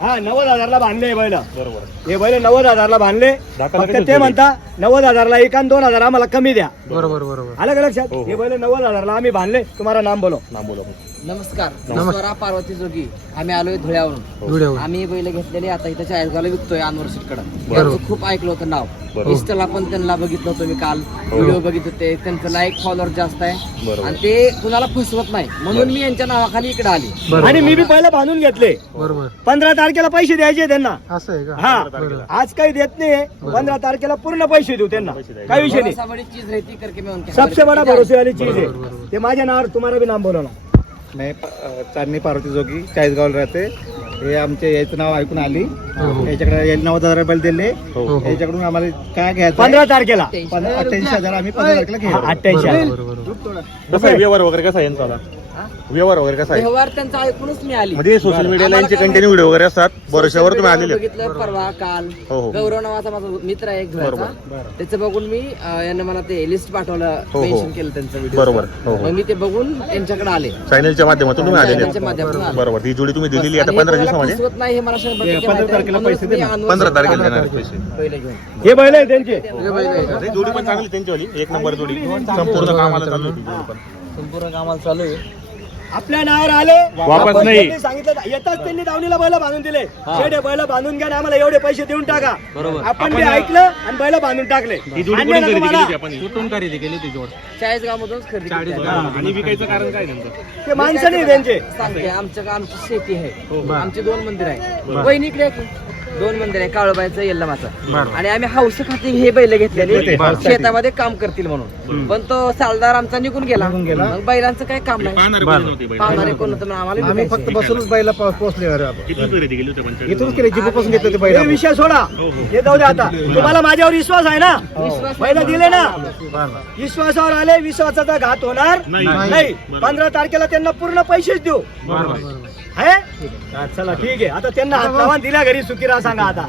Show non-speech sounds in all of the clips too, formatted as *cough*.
हा नव्वद हजारला बांधले हे बैल. बरोबर. हे बैल नव्वद हजारला बांधले. फक्त ते होती? म्हणता नव्वद हजारला एक आणि दोन हजार आम्हाला कमी द्या. बरोबर. बरोबर आलं का लक्षात? हो, हो. हे बैल नव्वद हजारला आम्ही बांधले. तुम्हाला नाम बोलो नाम बोला नमस्कार. नमस्कार. स्वरा पार्वती जोगी. आम्ही आलोय धुळ्यावरून. व्हिडिओ आम्ही बैल घेतलेले आता इथं चाळीसगावला विकतोय अनवर. त्यांचं खूप ऐकलं होतं नाव. बरोबर. इंस्टाला पण त्यांना बघितलं होतं मी काल. व्हिडिओ बघित होते. त्यांचं लाईक फॉलोअर जास्त आहे. बरोबर. आणि ते कुणाला फसवत नाही. म्हणून मी यांच्या नावाखाली इकडे आली. आणि मी बी पहिलं बांधून घेतले. बरोबर. पंधरा तारखेला पैसे द्यायचे त्यांना. असं आहे का? हा. आज काही देत नाही. पंधरा तारखेला पूर्ण पैसे देऊ त्यांना. पैसे द्यायचे. काही विषय नाही. भरोसा बड़ी चीज रहती करके मैं उनके सबसे बड़ा भरोसे वाली चीज बरोबर, है बरोबर. ते माझ्या नावावर तुम्हाला बी नाम बोलवलं नाही चांदणी पार्वती जोगी चाळीसगावला राहते. हे आमचे याचं नाव ऐकून आली. हो, हो. याच्याकडे याला नव्वद हजार रुपये दिले. हो. याच्याकडून आम्हाला काय घ्यायचं पंधरा तारखेला. अठ्ठ्याऐंशी हजार आम्ही पंधरा तारखेला घेऊ अठ्ठ्याऐंशी आहे व्यवहार वगैरे कसा यांचा? व्यवहार वगैरे कसा आहे? व्यवहार त्यांचा ऐकूनच मी आली. म्हणजे सोशल मीडियाला यांचे कंटिन्यू व्हिडिओ वगैरे असतात. भरोश्यावर तुम्ही आलेले. आहेत. बघितलं परवा काल. हो, हो. गौरव नावाचा माझा मित्र आहे एक धुळ्याचा बरोबर. त्याचं बघून मी अं, यांना मला ते लिस्ट पाठवलं हो, हो. मेन्शन केलं त्यांचं व्हिडिओ बरोबर हो मग मी ते बघून त्यांच्याकडे आले. चॅनलच्या माध्यमातून तुम्ही आलेले. माध्यमातून आले. बरोबर ही जोडी तुम्ही दिलेली आता आणि पंधरा कोणाला दिवसामध्ये? नाही हे मला शंभर टक्के पंधरा माहिती आहे. तारखेला म्हणूनच मी पंधरा देणार आहेत पैसे. पहिले घेऊन हे बैल आहे त्यांचे. हे? ही जोडी पण चांगली त्यांचीवाली एक नंबर जोडी. संपूर्ण कामाला चालू आहे ती जोडी पण. संपूर्ण कामाला चालू आहे. आपल्या नावावर आले. वापस आपण नाही. त्यांनी सांगितलं येताच त्यांनी दावणीला बैल बांधून दिले. शेडे बैल बांधून घ्या आणि आम्हाला एवढे पैसे देऊन टाका. आपण ते ऐकलं आणि बैल बांधून टाकले. ही जोडी मान्य कोणी ना खरेदी तुम्हाला? केली होती आपण? कुठून खरेदी केली ती जोड? चाळीसगाव मधूनच खरेदी केली. आणि विकायचं कारण काय ते माणसं नाही त्यांचे. सांगते. आमच्या आमची शेती आहे. बरं. आमची दोन मंदिर आहे की? दोन मंदिर आहे काळोबाईचं यल्लमाचं. बरं. आणि आम्ही हौस खाती हे बैल घेतलेले. बरं. शेतामध्ये काम करतील म्हणून. पण तो सालदार आमचा निघून गेला. मग बैलांचं काय काम नाही. पाहणारे कोणी नव्हते बैल. पाहणारे कोण होतं म्हणून आम्हाला आम्ही विकायचे. फक्त बसूनच बैला प- पोहोचले अरे आपण. किती खरेदी केली होती पंचायत? इथूनच केले जिपूपासून घेतले ते हे बैला विषय सोडा. हो, हो. हे जाऊ दे आता. तुम्हाला माझ्यावर विश्वास आहे ना? विश्वास बैल दिले ना? बरं. विश्वासावर आले विश्वासाचा घात होणार नाही. नाही. पंधरा तारखेला त्यांना पूर्ण पैसेच देऊ. बरोबर. आहे हा, चला ठीक आहे. आता त्यांना हात लावा आणि दिल्या घरी सुकिरा सांगा आता.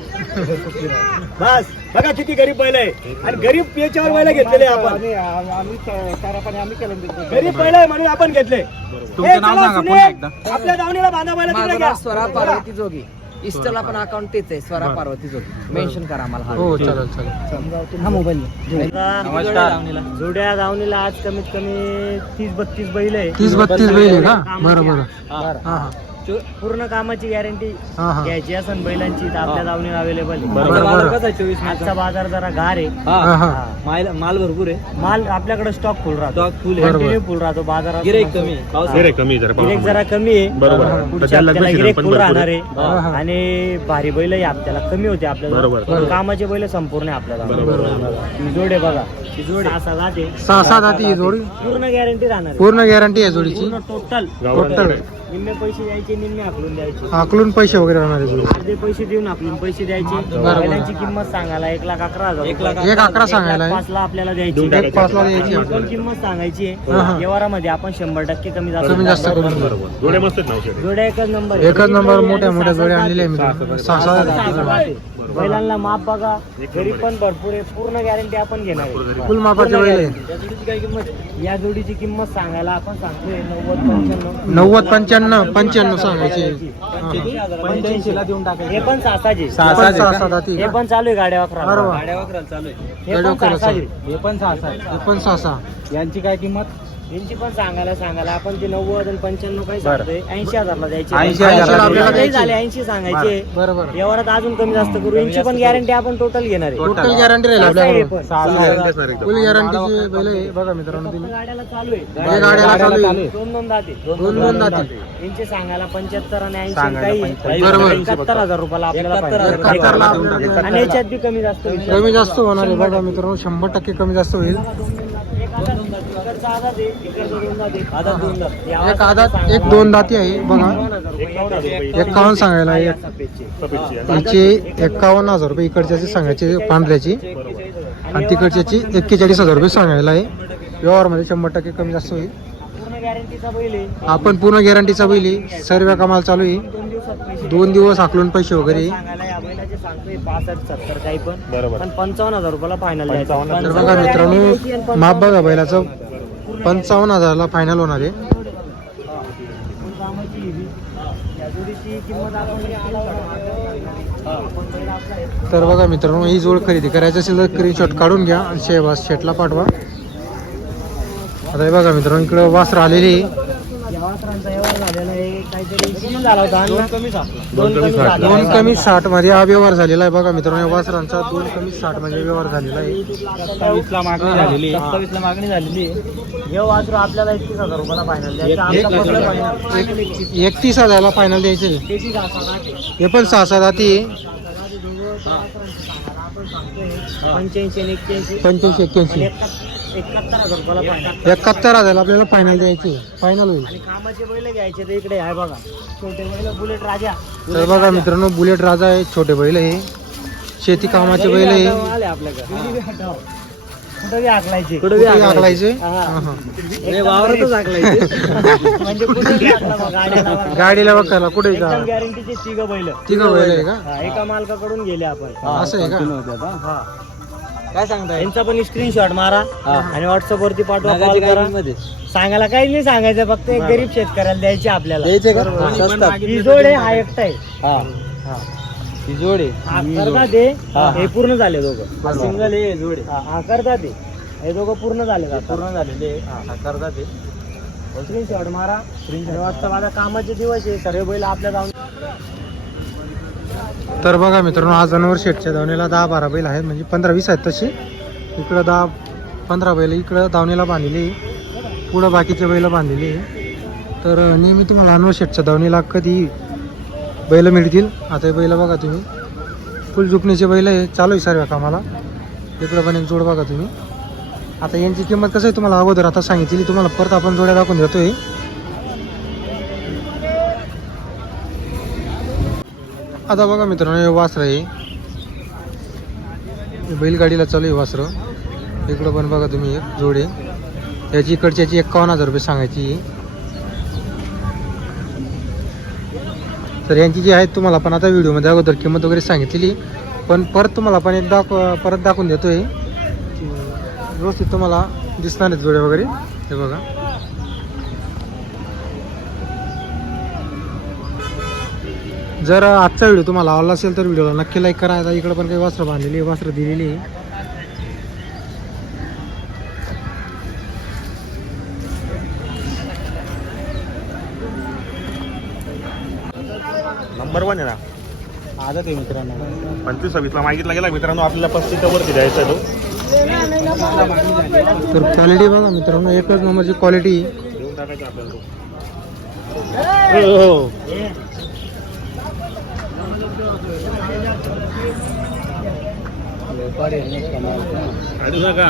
बस बघा किती गरीब बैल आहे. आणि गरीब याच्यावर बैल घेतलेले आपण. आणि आ- आम्ही च- चारा पाणी आम्ही केलं तिथे. गरीब बैल आहे म्हणून आपण घेतले. तुमचं ए, नाव चला, सांगा सुनील. पुन्हा एकदा. आपल्या दावणीला बांधा बैल तिकडे माझं घ्या. नाव स्वरा पार्वती जोगी. इस्टला पण अकाउंट तेच आहे स्वरा पार्वती जोगी. मेन्शन करा आम्हाला. हा हो चालेल चालेल. हा मोबाईल नमस्कार. जोड्या दावणीला आज कमीत कमी तीस बत्तीस बैल आहे. तीस बत्तीस बैल आहे का? कामाची बरं बरं. हा हा. चो- पूर्ण कामाची गॅरंटी हा हा. घ्यायची असेल बैलांची तर आपल्या दावणीला अवेलेबल बरं, बरं. आजचा बाजार जरा गार आहे. हा. हा माल भरपूर आहे. माल आपल्याकडे स्टॉक फुल राहतो. आहे. बरोबर. कंटिन्यू फुल राहतो. बाजारात गिऱ्हाईक कमी आहे. कमी आहे जरा कमी आहे. बरोबर. पुढच्या त्याला हप्त्याला लग्न गिऱ्हाईक पण फुल भरपूर राहणार आहे. हा, हा. आणि भारी बैल आपल्याला कमी होते आपल्याला. बरोबर. कामाचे बैल संपूर्ण आहे आपल्याला. ही जोड आहे बघा. ही जोड आहे. सहा जाते सहा सात हाती ही जोडी पूर्ण गॅरंटी राहणार आहे. पूर्ण गॅरंटी आहे जोडीची पूर्ण टोटल गावरान टोटल निम्मे पैसे द्यायचे निम्मे आकलून द्यायचे आकलून पैसे वगैरे राहणार आहे अर्धे पैसे देऊन आकलून पैसे द्यायचे बरोबर. बैलांची किंमत सांगायला एक लाख अकरा हजार एक लाख. एक अकरा सांगायला आहे. पाच ला आपल्याला द्यायची एक पाच ला द्यायची ही पण आपल्याला. किंमत सांगायची हा, हा. आहे व्यवहारामध्ये आपण शंभर टक्के कमी जास्त कमी जास्त करून. बरोबर जोड्या मस्त आहेत नाव शेडे. जोड्या एकच नंबर एकच नंबर मोठ्या मोठ्या जोड्या आणलेल्या आहे मी सहा सहा बैलांना माप बघा. घरी पण भरपूर आहे. पूर्ण गॅरंटी आपण घेणार आहे. फुल मापाचे बैल आहे. या जोडीची काय किंमत? या जोडीची किंमत सांगायला आपण सांगतोय नव्वद पंच्याण्णव. नव्वद पंच्याण्णव पंच्याण्णव सांगायचे. पंच्याऐंशीला देऊन टाकायचे. हे पण सासाचे. सहा हे पण चालू आहे गाड्या बरं वाकरा वा. हे पण सासाचे. हे पण सहा सहा यांची काय किंमत? यांची पण सांगायला सांगायला आपण ते नव्वद आणि पंच्याण्णव काही सांगतोय? ऐंशी हजारला द्यायचे. 80,000 आपल्याला द्यायचे. झाले ऐंशी सांगायचे. बरोबर व्यवहारात अजून कमी जास्त करू. यांची पण गॅरंटी आपण टोटल घेणार आहे. टोटल गॅरंटी राहील. आहे पण. फुल गॅरंटीची बैल आहे. बघा मित्रांनो फक्त तुम्ही. गाड्याला चालू आहे. हे गाड्याला चालू आहे. दोन दोन दाते दोन दोन दाती यांचे सांगायला पंच्याहत्तर आणि ऐंशी काही बरोबर. एकाहत्तर हजार रुपयाला आपल्याला पाहिजे. आणि याच्यात बी कमी जास्त. कमी जास्त होणार आहे. बघा मित्रांनो शंभर टक्के कमी जास्त होईल. एक आधार एक दोन दाती आहे बघा. एकावन्न सांगायला आहे. या एकावन्न हजार रुपये इकडच्याची सांगायचे पांढऱ्याची. आणि तिकडच्याची एक्केचाळीस हजार रुपये सांगायला आहे. व्यवहारमध्ये शंभर टक्के कमी जास्त होईल. आपण पूर्ण गॅरंटीचा बैल सर्व कामाला चालू आहे. दोन दोन दिवस आकलून पैसे वगैरे आहे. सांगायला या बैलाचे सांगतोय पासष्ट सत्तर काही पण. बरोबर. पण पंचावन्न हजार रुपयाला फायनल पंचावन्न तर बघा मित्रांनो माप बघा बैलाचं. पंचावन्न हजारला फायनल होणार आहे. तर बघा मित्रांनो ही जोड खरेदी करायची असेल तर स्क्रीनशॉट काढून घ्या आणि शेहबाज शेटला पाठवा. आता हे बघा मित्रांनो इकडं वासर आलेली आहे. या वासरांचा व्यवहार झालेला आहे काहीतरी किती झाला होता. दोन कमी दोन कमी साठ. दोन कमी साठमध्ये हा व्यवहार झालेला आहे बघा मित्रांनो या वासरांचा दोन कमी साठमध्ये व्यवहार झालेला आहे. सत्तावीसला मागणी झालेली. सत्तावीसला मागणी झालेली हे वासरू आपल्याला एकतीस हजार रुपयाला फायनल एकतीस हजारला फायनल द्यायचे. हे पण सहा सात हाती आहे. पंच्याऐंशी आणि एक्क्याऐंशी. पंच्याऐंशी एक्क्याऐंशी. एकाहत्तर हजार रुपयाला फायनल एकाहत्तर हजारला आपल्याला फायनल द्यायचे. फायनल होईल. आणि कामाचे बैल घ्यायचे तर इकडे आहे बघा. छोटे बैल बुलेट राजा. तर बघा मित्रांनो बुलेट राजा आहे छोटे बैल आहे. शेती कामाचे बैल आहे. आले आपल्याकडे. कुठं बी हाकलायचे कुठे आकलायचे हा. हा, हा. नाही, वावरातच हाकलायचे *laughs* म्हणजे कुठे बघा. गाडीला बघायला कुठे एकदम गॅरंटीचे तिघ बैल. तिघ बैल आहे का? हा, एका मालकाकडून गेले आपण. असं आहे का? हा. काय सांगताय? यांचा पण स्क्रीनशॉट मारा आणि व्हॉट्सअप वरती पाठवा कॉल करा. सांगायला काही नाही सांगायचं फक्त एक गरीब शेतकऱ्याला द्यायचे आपल्याला. ही जोड आहे हा एकटा आहे. ही. जोड आहे. हा करता ते हे. पूर्ण झाले दोघं. सिंगल हे जोडे हा करता ते हे दोघं पूर्ण झाले पूर्ण झालेले हा. करता ते स्क्रीनशॉट मारा. आणि वाजता माझा कामाचे दिवस आहे सर्व बैल आपल्या जाऊन तर बघा मित्रांनो आज जनावर शेटच्या धावणीला दहा बारा बैल आहेत. म्हणजे पंधरा वीस आहेत तसे. इकडं दहा पंधरा बैल. इकडं धावणीला बांधलेली पुढं बाकीचे बैल बांधलेली तर नेहमी तुम्हाला अनवर शेटच्या धावणीला कधी बैल मिळतील? आता हे बैल बघा तुम्ही. फुल झुकण्याचे बैल आहे. चालू आहे सर्व कामाला. इकडं पण एक जोड बघा तुम्ही. आता यांची किंमत कसं आहे तुम्हाला अगोदर आता सांगितली तुम्हाला परत आपण जोड्या दाखवून देतोय. आता बघा मित्रांनो हे वासर आहे. बैलगाडीला चालू आहे वासरं. इकडं पण बघा तुम्ही एक जोडे याची इकडच्याची एक्कावन्न हजार रुपये सांगायची आहे. तर यांची जी आहेत तुम्हाला पण आता व्हिडिओमध्ये अगोदर किंमत वगैरे सांगितलेली पण परत तुम्हाला पण एक दाख परत दाखवून देतोय. व्यवस्थित तुम्हाला दिसणार आहेत जोडे वगैरे. हे बघा. जर आजचा व्हिडिओ तुम्हाला आवडला असेल तर व्हिडिओला नक्की लाईक करा. आता इकडे पण काही वस्त्र बांधलेली आहे वस्त्र दिलेली आहे. नंबर वन आहे ना? आजच आहे मित्रांनो. पंचवीस सव्वीसला मागितला गेला. मित्रांनो आपल्याला पस्तीसच्या वरती द्यायचा आहे तो. तर क्वालिटी बघा मित्रांनो एकच नंबरची क्वालिटी देऊन टाकायचा आपल्याला तो. आणि नका